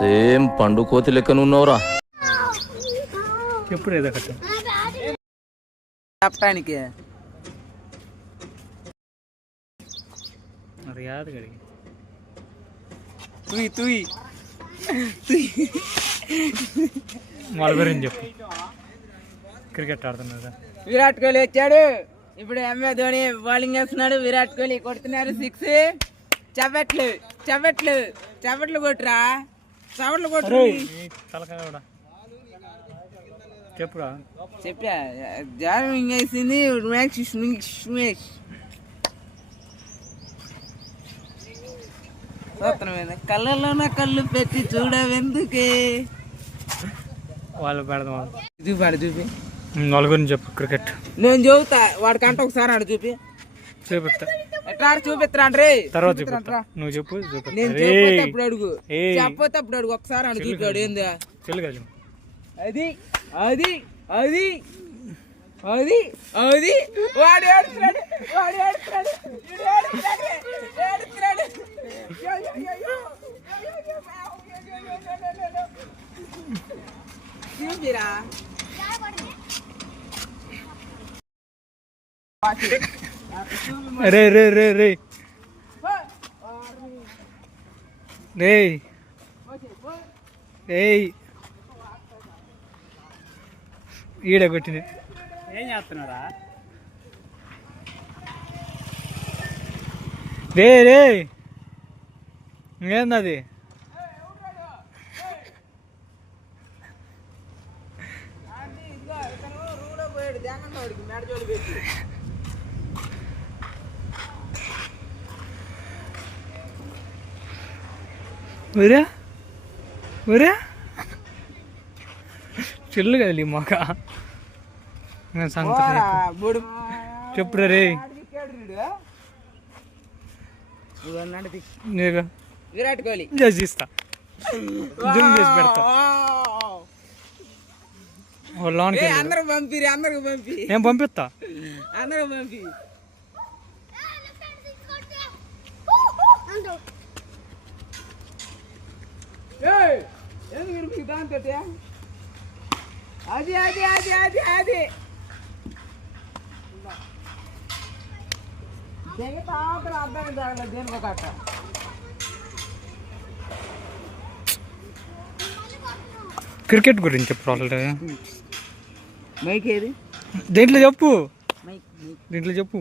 Same పండు కోతి లెక్కనున్నావురా. ఎప్పుడు ఏదో కట్ట చెప్పడానికి అది కాదు గడికి తుయ్ తుయ్ వాళ్ళ గురించి చెప్పు. క్రికెట్ ఆడుతున్నారు. విరాట్ కోహ్లీ వచ్చాడు. ఇప్పుడు ఎంఏ ధోని బౌలింగ్ వేస్తున్నాడు. విరాట్ కోహ్లీ కొడుతున్నారు 6. చప్పట్లు చప్పట్లు చప్పట్లు కొట్టురా, చప్పట్లు కొట్టు. తలకాయ కూడా చెప్పురా. చెప్పా జామింగ్ వేసింది. కళ్ళలోన కళ్ళు పెట్టి చూడవెందుకే. వాళ్ళు పెడదాం. చూపాడు చూపి. వాళ్ళ గురించి చెప్పు. క్రికెట్ నేను చెబుతా వాడికంట ఒకసారి ఆడు చూపి. చూపిస్తా. ఎట్లా చూపిస్తా రే తర్వాత చూపిస్తా. నువ్వు చెప్పు. నేను చెప్పితే అప్పుడు అడుగు, చెప్పితే అప్పుడు అడుగు. ఒకసారి ఆడు చూపాడు. ఏంది చెల్లి అది అది అది అది అది వాడు ఏడుస్తున్నాడు, వాడు ఏడుస్తున్నాడు, ఏడుస్తున్నాడు. చూపిరా రే రే రే రే రే ఏయ్ ఈడ కొట్టింది. ఏం చేస్తున్నారా రే రే ఏందది? ఒరే ఒరే చెల్లు కదలి మాక సంగతి చెప్పురా రే. విరాట్ కోహ్లీ చేస్తా, జూమ్ చేసి పెడతా. అందరూ పంపిరి, అందరూ పంపి. నేను పంపిస్తా, అందరూ పంపి. ఎందుకు దాంతో అది అది అది అది అది అర్థం జరగలేదు. దేనికి ఒక అట్ట క్రికెట్ గురించి చెప్పాలి. మైక్ ఏది? దేంట్లో చెప్పు, దీంట్లో చెప్పు.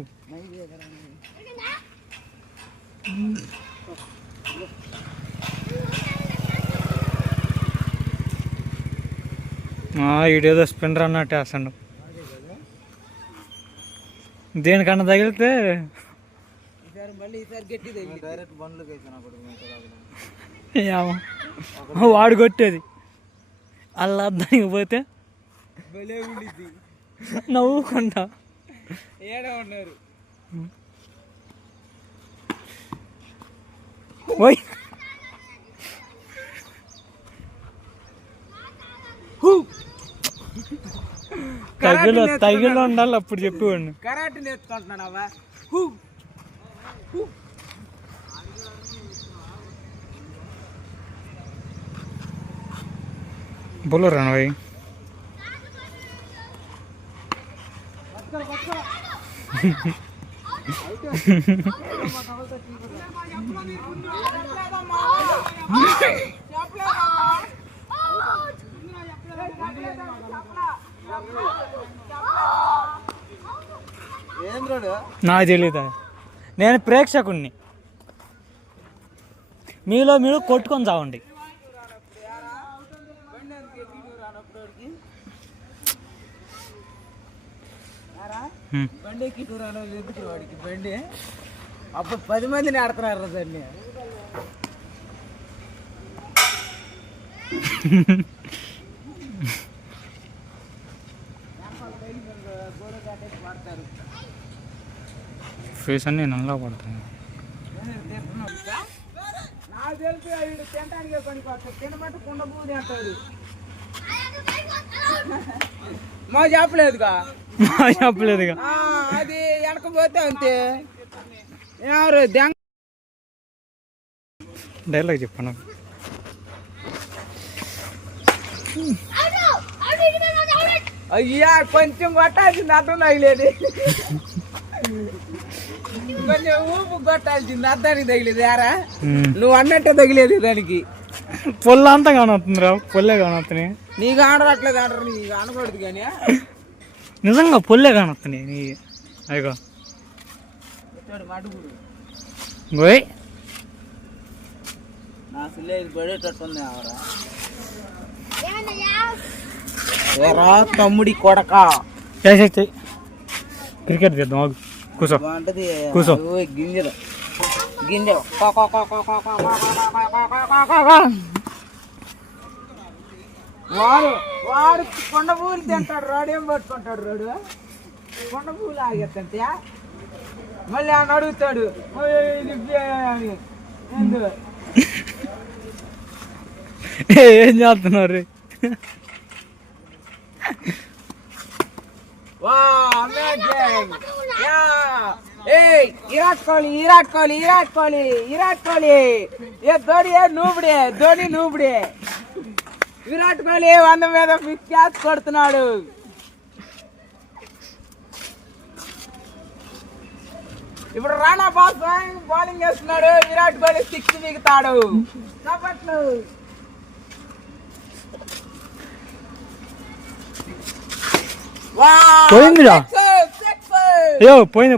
ఈడేదో స్పిన్నర్ అన్నట్టు వేస్తాడు. దేనికన్నా తగిలితే వాడు కొట్టేది అలా దానికి పోతే నవ్వుకుంటా. ఏడా ఉన్నారు తగిలో ఉండాలి. అప్పుడు చెప్పేవాడిని. కరాటే నేర్చుకుంటున్నావా? బోలో రాను భాయ్. నాకు తెలీదా, నేను ప్రేక్షకుణ్ణి. మీలో మీరు కొట్టుకొని చావండి. బండి ఎక్కి టూరాలో ఎందుకు వాడికి బండి? అప్పుడు 10 మందిని ఆడుతున్నారు దాన్ని. ఫేస్ అన్నీ నల్లా పడతాయి. నాకు తెలిసి వీడు తినటానికే పనికొస్తాడు. తినబట్టి కుండ పూజ అంటాడు. మా చెప్పలేదుగా, చెప్పలేదుగా. అది వెనకపోతే అంతే. ఎవరు డైలాగ్ చెప్పాను. అయ్యా కొంచెం కొట్టాల్సింది అర్థం తగిలేదు, కొంచెం ఊపు కొట్టాల్సింది అర్థానికి తగిలేదు. యారా నువ్వు అన్నట్టే తగిలేదు దానికి. పొల్ల అంతా కానొస్తుంది రా, పొల్లే కానొస్తున్నాయి. నీకు ఆడరట్లేదు, ఆడరు నీకు అనకూడదు కానీ నిజంగా పొల్లే కానొస్తున్నాయి నీ. అయ్యో మడుగుడు గోయ్ నా సిల్లే ఇది పడేటట్టుంది. ఎవరా తమ్ముడి కొడక క్రికెట్ చేద్దాం. ఆగు కూర్చో బాగుంటది. కూర్చో. గింజలు గింజలు వాడు వాడు కొండ పూలు తింటాడు. రోడు ఏం పట్టుకుంటాడు, రోడు కొండ పూలు ఆగేస్తంటే మళ్ళీ ఆయన అడుగుతాడు ఏం చేస్తున్నారు? విరాట్ కోహ్లీ విరాట్ కోహ్లీ విరాట్ కోహ్లీ విరాట్ కోహ్లీ ఏ ధోని ఏ నూబుడే, ధోని నూబుడే. విరాట్ కోహ్లీ 100 మీద 6 క్యాచ్ కొడుతున్నాడు. ఇప్పుడు రాణా బాస్ బౌలింగ్ వేస్తున్నాడు, విరాట్ కోహ్లీ 6 మిగుతాడు. చప్పట్లు. పోయిందిరా. అయ్యో పోయింది.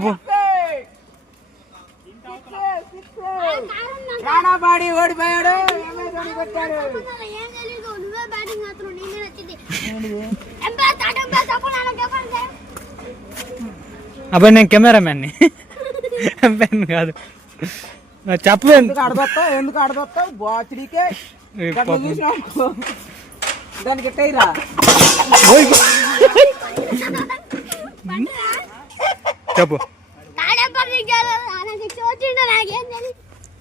రాణా బాడీ ఓడిపోయాడు, కొట్టాడు. అబ్బాయి నేను కెమెరామ్యాన్ని, ఎంపైర్ కాదు. చెప్పలేదు ఎందుకు ఆడదొస్తావు బాచుడికే దానికి ఎట్టయిరా. చెప్పు.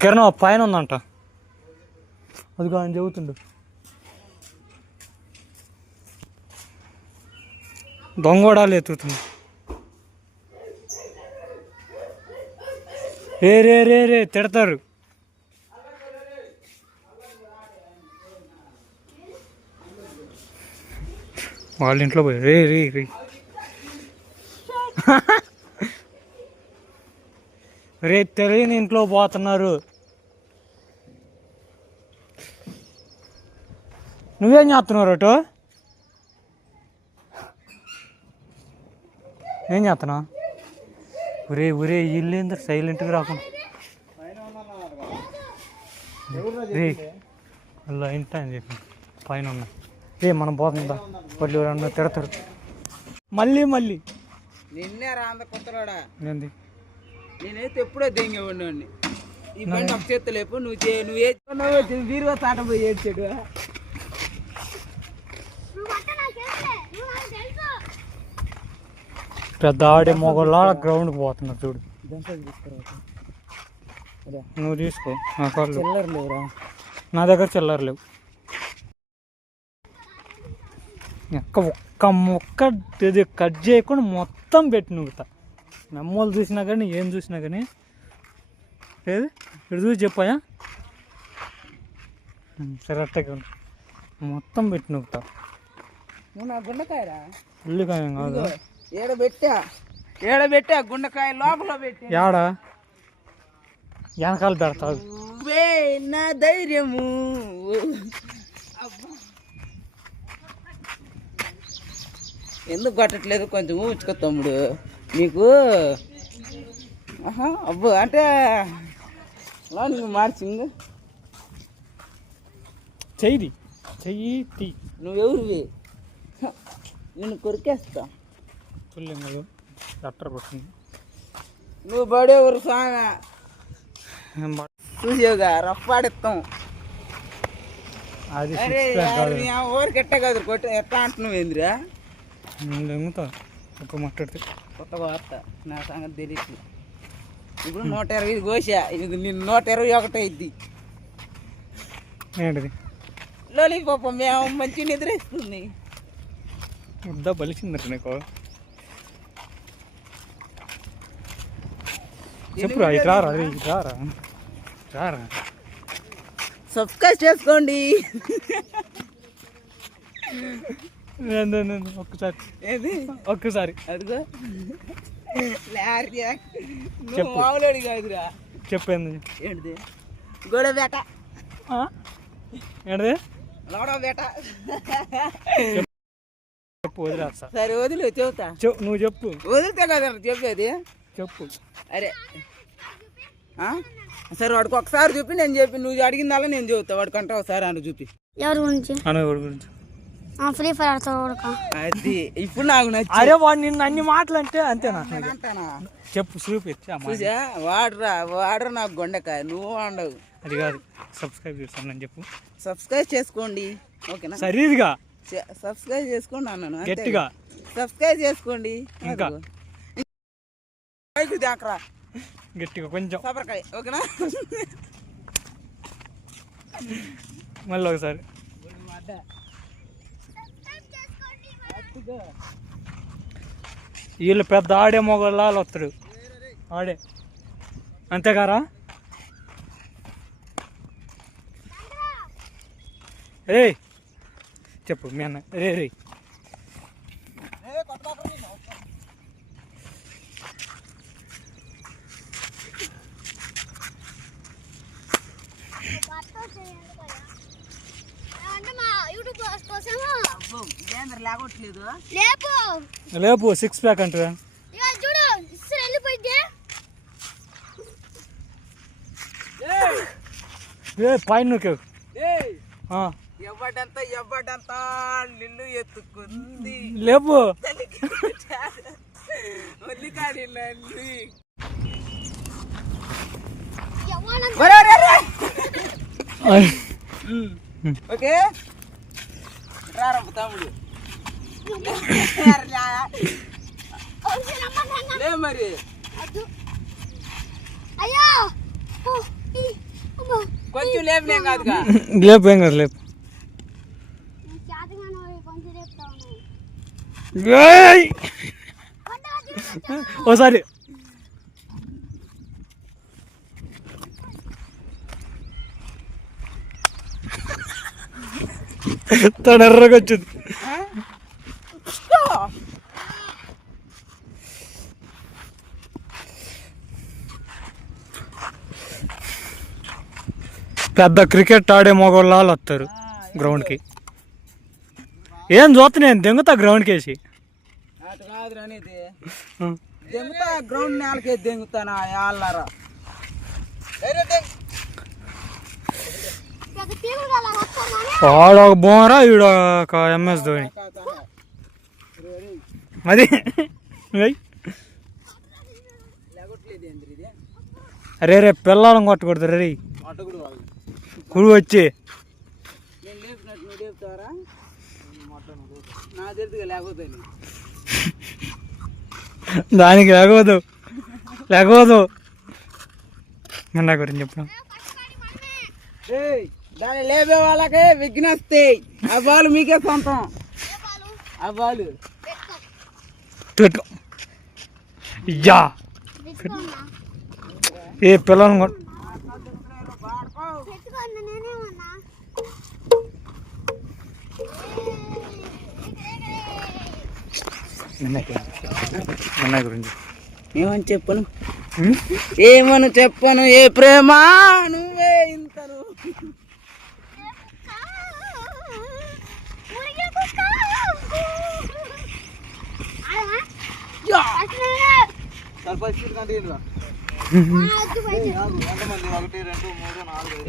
కిరణం పైన ఉందంట, అది ఆయన చెబుతుండు. దొంగోడాలు ఎత్తుతుంది. రే రే రే రే తిడతారు. వాళ్ళ ఇంట్లో పోయి రే రే రే రే తెలియని ఇంట్లో పోతున్నారు. నువ్వేం చేస్తున్నావు అటు? ఏం చేస్తున్నావు? ఒరే ఒరే ఇల్లు ఏందో సైలెంట్గా రాకుండా రే అలా ఇంట అని చెప్పి పైన ఉన్నా. రే మనం పోతుందా, వాళ్ళు ఎవరన్నా తిడతారు. మళ్ళీ మళ్ళీ నిన్నే రాంద కొత్తరాడా ఏంది? నేనైతే ఎప్పుడో దెంగేవాడిని. ఈ బండి ఒక చేత్తో లేపు, నువ్వు వీరుగా తాట పోయి ఏడ్చాడు. పెద్ద ఆడే మొగలా గ్రౌండ్కి పోతున్నారు చూడు. నువ్వు తీసుకో, నా కాళ్ళు చిల్లర లేవురా, నా దగ్గర చిల్లర లేవు. ఒక్క మొక్క ఇది కట్ చేయకుండా మొత్తం పెట్టి నూగుతా. మెమ్మలు చూసినా కానీ ఏం చూసినా కానీ ఏది ఇటు చూసి చెప్పాయా సరే అట్టగా మొత్తం పెట్టి నూగుతా. నువ్వు నా గుండకాయరా? ఉల్లికాయ కాదు, ఏడబెట్టా గుండకాయ లోపల పెట్టి యాడా వెనకాల పెడతావు. నా ధైర్యము. ఎందుకు కొట్టట్లేదు? కొంచెం ఊచుకో తమ్ముడు. నీకు అబ్బో అంటే నీకు మార్చింగ్ చెయ్యి చెయ్యి తీ. నువ్వెవరివి? నేను కొరికేస్తా. కట్టర్ పడుతుంది. నువ్వు బడేవరు సామె చూసేవుగా రఫ్పాడిస్తాం. అది ఊరికి ఎట్ట కాదు కొట్ట ఎట్లా అంటున్నావు ఏందిరా? దొంగతా ఒక మాట్లాడితే కొత్త వార్త నా సంగతి తెలియదు. ఇప్పుడు 120 కోసా, ఇది నేను 121 అయింది. ఏంటిది? లోలిపాప మేము మంచి నిద్ర ఇస్తుంది. ముద్ద బలిసిందట నీకు. చెప్పురా, ఇటు రారా, రారా రారా. సబ్స్క్రైబ్ చేసుకోండి. ఒక్కసారి ఏది ఒక్కసారి అదిగో నువ్వు మామూలు కాదురా. చెప్పింది ఏంటిది గొడవ బేట ఏంటిది లోడవ బేట. చెప్పు వదిలేస్తా. సరే వదిలే చెబుతా. నువ్వు చెప్పు. వదిలితే కదా చెప్పేది. చెప్పు. అరే సరే వాడికి ఒకసారి చూపి నేను చెప్పి నువ్వు అడిగిందాలా నేను చెబుతా. వాడికి అంటా ఒకసారి అని చూపి. ఎవరి గురించి? గురించి. ఫ్రీ ఫైర్ ఆడతావు. అది ఇప్పుడు నాకు నచ్చి. అరే వాడు నిన్ను అన్ని మాటలు అంటే అంతేనా? అంటానా? చెప్పు చూపించా. వాడరా నాకు గొండకాయ. నువ్వు వండవు. అది కాదు, సబ్స్క్రైబ్ చేస్తాను చెప్పు. సబ్స్క్రైబ్ చేసుకోండి. ఓకేనా? సరిగా సబ్స్క్రైబ్ చేసుకోండి అన్నాను. గట్టిగా సబ్స్క్రైబ్ చేసుకోండి. ఇంకా దాకరా గట్టిగా కొంచెం సబరకాయ. ఓకేనా? మళ్ళీ ఒకసారి. వీళ్ళు పెద్ద ఆడే మొగలాలు వస్తాడు. ఆడే అంతేగారా? రే చెప్పు మీ అన్న. రే లేపు 6 ప్యాక్ అంటారా? పైన నువ్వు ఎవ్వడంతా నిన్ను ఎత్తుకుంది. లేపు ఓకే తమ్ముడు లే మరి. కొంచెం లేపునేం కాదుగా. లేపు ఏం కాదు. లేపు ఓసారి. తను ఎర్రగా వచ్చింది. పెద్ద క్రికెట్ ఆడే మొగోళ్ళు వస్తారు గ్రౌండ్కి. ఏం చూస్తున్నాను దెంగుతా గ్రౌండ్కి వేసి. అటు కాదు అనేది దెంగుతా గ్రౌండ్ నేలకే దెంగుతానా ఆళ్ళారా. వాడు ఒక బోమరా ఈడు ఒక MS ధోని. అది అరే రే పిల్లలను కొట్టకూడదు. రే కుడు వచ్చి దానికి లేకపోదు నా గురించి చెప్పడం. దాన్ని లేపే వాళ్ళకే విఘ్నస్తాయి. ఆ బాలు మీకే సొంతం. ఆ బాలు యా ఏ పిల్లలను గురించి ఏమని చెప్పను ఏమని చెప్పను. ఏ ప్రేమ నువ్వే ఇంతను.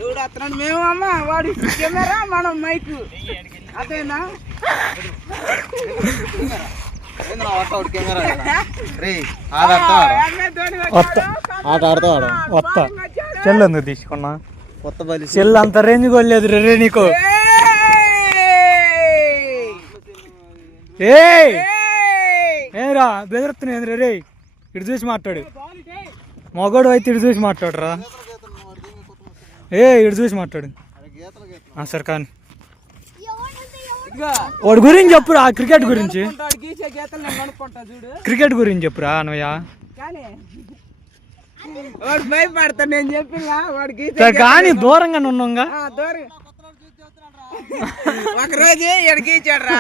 ఎవడు అతను మేము అమ్మ వాడి కెమెరా మనం మైకు అదేనా. వస్తా చెల్లు ఎందుకు తీసుకున్నా? చెల్లు అంత రేంజ్ కొలేదు రే నీకు. ఏరా బెదిరుతున్నాయి రే. ఇటు చూసి మాట్లాడు. మగోడు అయితే ఇటు చూసి మాట్లాడరా. ఇటు చూసి మాట్లాడు. సరే కానీ వాడి గురించి చెప్పురా. క్రికెట్ గురించి క్రికెట్ గురించి చెప్పురా. నువ్వా వాడు భయపడతాడు నేను చెప్పినా వాడికి కానీ దూరంగానే ఉన్నాంగా. దూరం ఒకరోజు ఇక్కడ గీచాడు రా,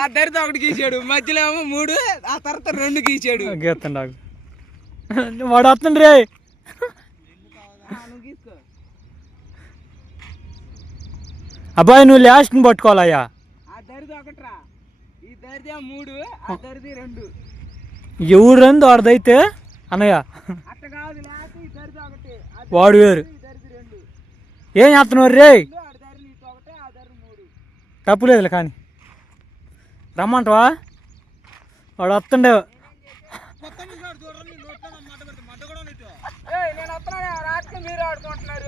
ఆ తర్వాత ఒకటి గీచాడు, మధ్యలో ఏమో 3, ఆ తర్వాత 2 గీచాడు. గీతండి వాడు వస్తుండ్రి రే. అబ్బాయి నువ్వు లాస్ట్ని పట్టుకోవాలయ్యా. ఆ దరిది ఒకట్రా, ఈ దరిది 3, ఆ దరిది 2. ఎవరు రంది వాడిదైతే అన్నయ్య. అట్ట కాదు, లాస్ట్ ఈ దరిది ఒకటి, వాడు వేరు. ఈ దరిది 2. ఏం చేస్తున్నావు రే? ఆ దరిది ఒకటి, ఆ దరిది 3. తప్పులేదులే కానీ రమ్మంటవా? వాడు వస్తుండే. నేను వస్తున్నాను, రాత్రి మీరు ఆడుకుంటున్నారు.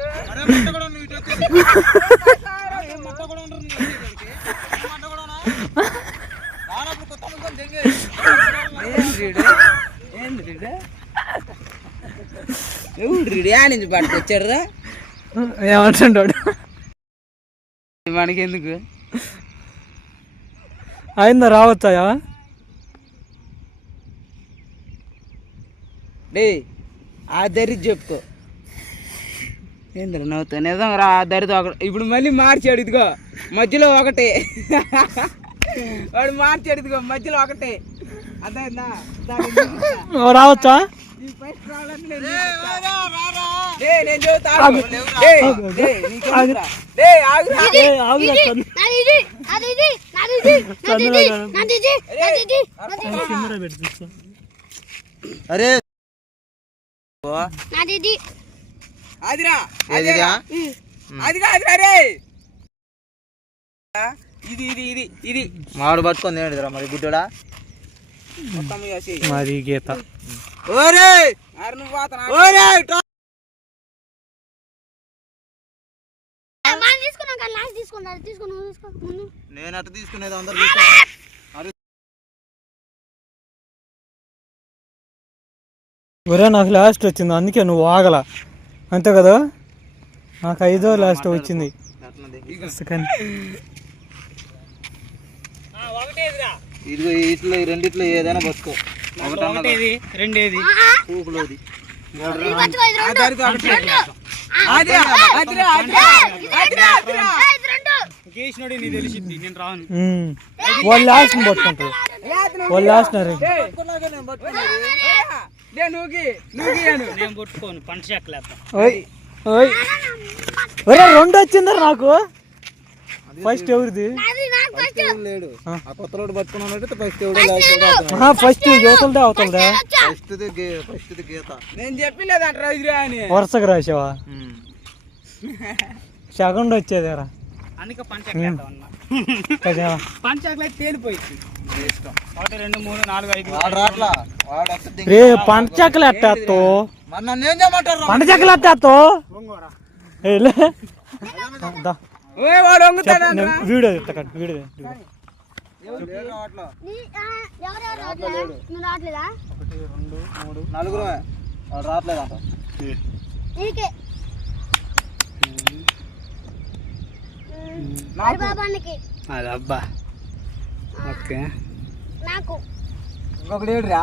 నుంచి పట్టుకొచ్చాడురా. ఏమంటాడు మనకి ఎందుకు అయిందా? రావచ్చాయా? డే ఆ దరి చెప్పుకో. ఏంద్ర నవ్వుతా? నిజం రా, ఆ దరితో ఒకటి. ఇప్పుడు మళ్ళీ మార్చాడు, ఇదిగో మధ్యలో ఒకటి. వాడు మార్చాడు, ఇదిగో మధ్యలో ఒకటి. అర్థమైందా? రావచ్చా? నేను చెబుతా. అరే అదిరా అదిరా అదిగా అదిరా రే. ఇది ఇది ఇది ఇది మాడు పట్టుకొని ఏంటిదిరా మరి గుడ్డోడా? మొత్తం వేసి మరి గీత. ఓరే అరే నువ్వు పోతానా? ఓరే నేను అట్ట తీసుకునేది అందరు. ఒరే నాకు లాస్ట్ వచ్చింది, అందుకే నువ్వు ఆగల అంతే కదా? నాకు 5వ లాస్ట్ వచ్చింది. ఇదిగో ఇట్లో రెండిట్లో ఏదైనా బతుకో. రెండేది పూకులోది వాళ్ళు లాస్ట్ పట్టుకుంటారు. వాళ్ళు లాస్ట్ నేను పట్టుకోను పంట చెక్కలేక. ఒరే 2 వచ్చిందా నాకు? ఫస్ట్ ఎవరిది? లేడు ఆ కొత్త రోడ్డు పట్టుకున్నాడు. ఫస్ట్ యువతలదే అవతలదే. ఫస్ట్ గీత నేను చెప్పలేదంట అని వరుసగా రాసావా? సెకండ్ వచ్చేదేరా. అందుకే పంచాయతీ తేలిపోయింది. 1 2 3 4 5 రే పంచకలు ఎట్టేస్తో నన్ను ఏం చేయమంటారు? పంచకలు ఎట్టేస్తో వీడియో చెప్తా. వీడియో నలుగురు రావట్లేదంట. అబ్బా ఓకే. ఇంకొకటి ఏడురా?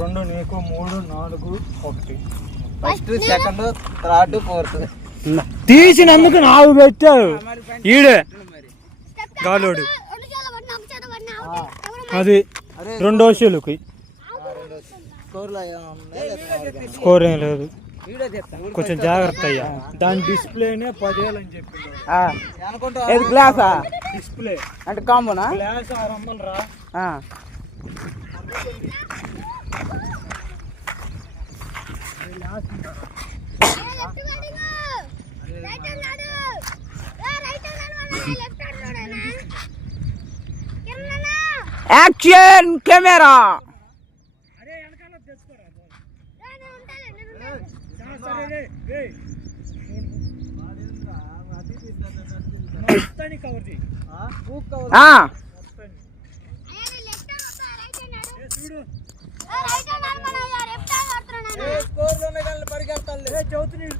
2 నీకు 3 4 1. ఫస్ట్ సెకండ్ థర్డ్ ఫోర్త్ తీసినందుకు 4 పెట్టారు. ఈడే గాలోడు అది 2వ షీలుకి స్కోర్ ఏం లేదు. కొంచెం జాగ్రత్త అయ్యా. దాని డిస్ప్లేనే 10,000 అని చెప్పింది. గ్లాసా డిస్ప్లే అంటే కాంబోనా? గ్లాస్ 600 రా. Action camera.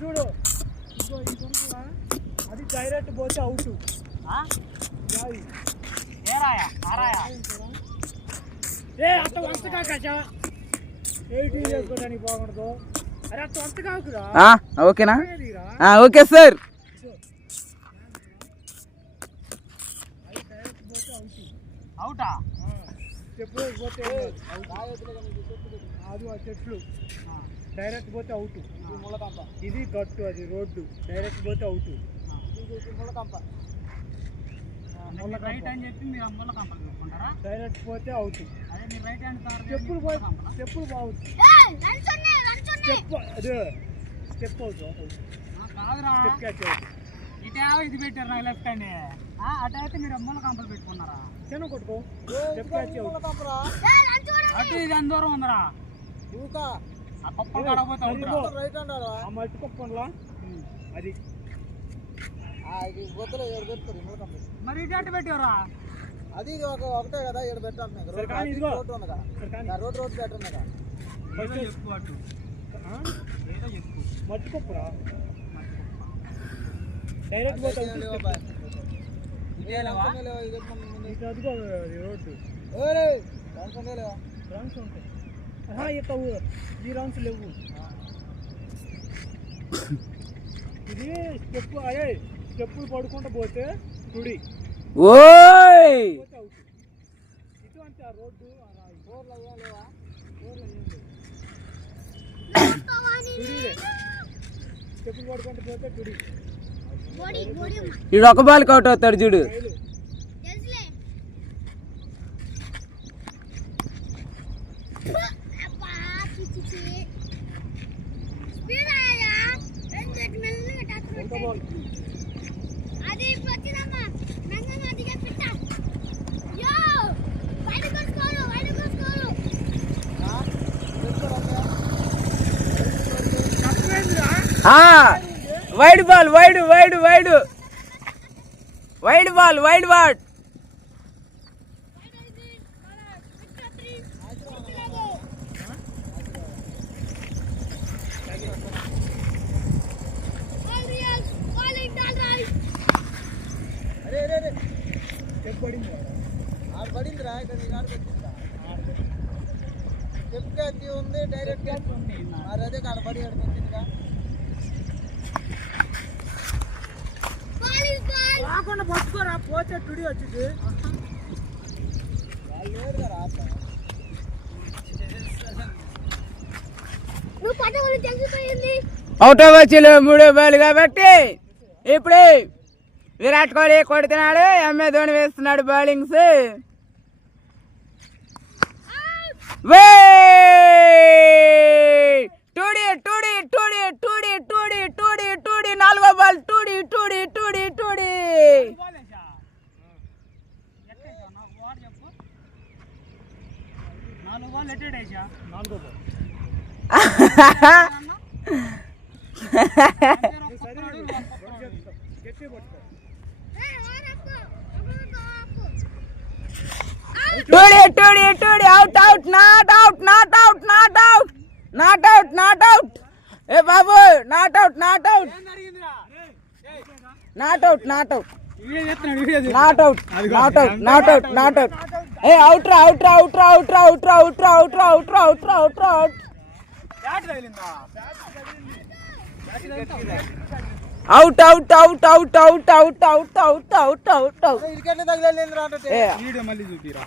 చూడు అది డైరెక్ట్ పోతే అవుట్. అట్ట వంచకాక 80 చేసుకోవడానికి బాగుండదు. ఓకేనా? Okay sir. అవుటా చెప్పు పోతే అది ఆ చెట్లు డైరెక్ట్ పోతే అవుట్. ఇది గట్టు, అది రోడ్డు. డైరెక్ట్ పోతే అవుట్. రైట్ అని చెప్పి మీరు ముళ్ళ కంపలు పెట్టుకుంటారా? డైరెక్ట్ పోతే అవుట్. అదే మీరు రైట్ హ్యాండ్ చెప్పులు చెప్పులు బాగుంది. చెప్పు అదే స్టెప్ అవుట్ కాదురా. ఇటే ఇది పెట్టారు నాకు లెఫ్ట్ హ్యాండ్. అటైతే మీరు ముళ్ళ కంపలు పెట్టుకున్నారా? చిన్న కొట్టుకో చెప్పు అటు ఇది అంత దూరం ఉందరా. ఆ కుప్పలు కడకపోతే రైట్ హ్యాండ్ ఆ మట్టి కుప్పలా అది మరి ఇటు అటు పెట్టారా? అది ఒకటే కదా ఇక్కడ పెట్టాను. రోడ్ రోడ్ పెట్టాను. మట్టి కుప్పరా డైరెక్ట్ పోతే రోడ్డు రౌండ్స్ ఉంటాయి. ఈ రౌండ్స్ లేవు. ఇది స్టెప్ అయ్యే స్టెప్పులు పడుకుంటూ పోతే కుడి. ఓయ్ ఇటు అంటే ఆ రోడ్డు స్టెప్పులు పడుకుంటూ పోతే కుడి. ఇడు ఒక బాల్ అవుట్ అవుతాడు చూడు. Wide ball wide wide wide wide ball wide ball. పడిందిరా ఇక్కడ స్టెప్ ఉంది డైరెక్ట్ మరి అదే కాడ పడి అడుగుతుందిగా రాకుండా పట్టుకోరా పోతే టుడి వచ్చింది. అవుట్ వచ్చి 3 బాల్ కాబట్టి ఇప్పుడు విరాట్ కోహ్లీ కొడుతున్నాడు. ఎంఏ ధోని వేస్తున్నాడు బౌలింగ్స్. టూడి టూడి టూడి టూడి టూడి టూడి టూడి 4వ ball టూడి టూడి టూడి టూడి. టూడి టూడి టూడి out out not out not out not out not out not out. A Babu not out not out not out not out not out not out not out not out. A out రా out రా out రా out రా out రా out రా out రా out రా out రా out రా out. Out out out out out out out out out out out. ఇరికెట్ తగిలేదు. మళ్ళీ చూపిరా.